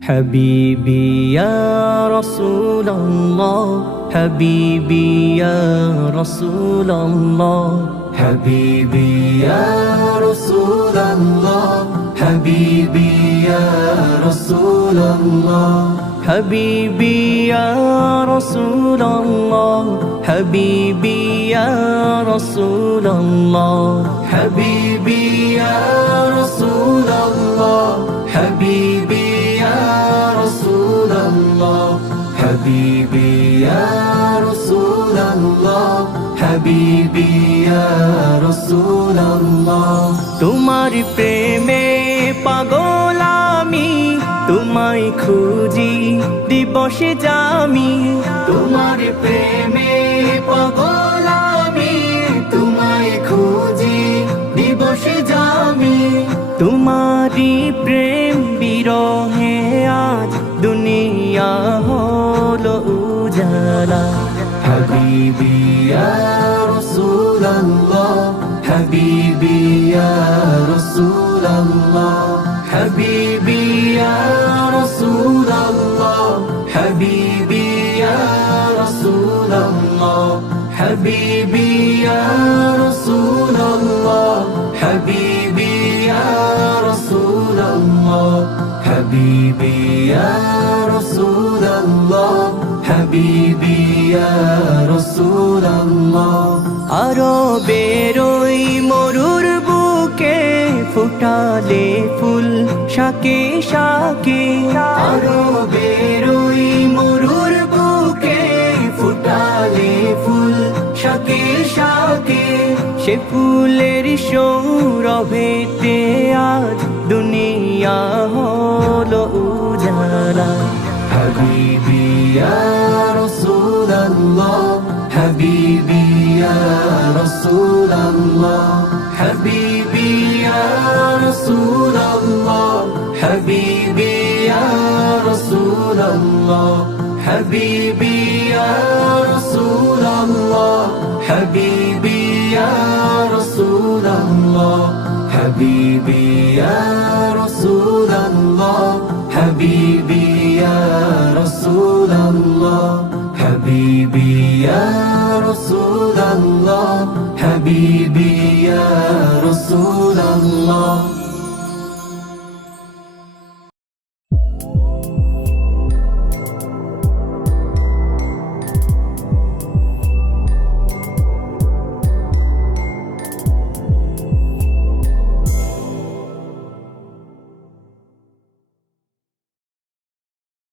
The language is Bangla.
حبيبي يا رسول الله حبيبي يا رسول الله حبيبي يا رسول الله حبيبي يا رسول الله حبيبي يا رسول الله حبيبي يا رسول الله حبيبي يا رسول الله حبيبي يا رسول الله حبيبي يا رسول الله حبيبي يا رسول الله তোমার প্রেমে পাগল আমি তোমায় খুঁজি দিবসে জামি তোমার প্রেমে পাগল আমি তোমায় খুঁজি দিবসে জামি তোমারি প্রেম বিরহে আজ দুনিয়া হলো উজালা হাবিবি ইয়া রাসূলুল্লাহ হাবিবি ইয়া রাসূলুল্লাহ হাবিবি ইয়া রাসূলুল্লাহ হাবিবি ইয়া রাসূলুল্লাহ হাবিবি ইয়া রাসূলুল্লাহ হাবিবি ইয়া রাসূলুল্লাহ হাবিবি ইয়া রাসূলুল্লাহ হাবিবি ইয়া রাসূলুল্লাহ আরবের ওই মরুর বুকে ফুটালে ফুল শাকে শাকে আরবের ওই মরুর বুকে ফুটালে ফুল শাকে শাকে সে ফুলের সৌরভেতে আজ দুনিয়া হলো উজালা হাবিবি ইয়া রাসূলুল্লাহ হাবিবি ইয়া রাসূলুল্লাহ হাবিবি ইয়া রাসূলুল্লাহ হাবিবি ইয়া রাসূলুল্লাহ হাবিবি ইয়া রাসূলুল্লাহ হাবিবি ইয়া রাসূলুল্লাহ হাবিবি ইয়া রাসূলুল্লাহ হাবিবি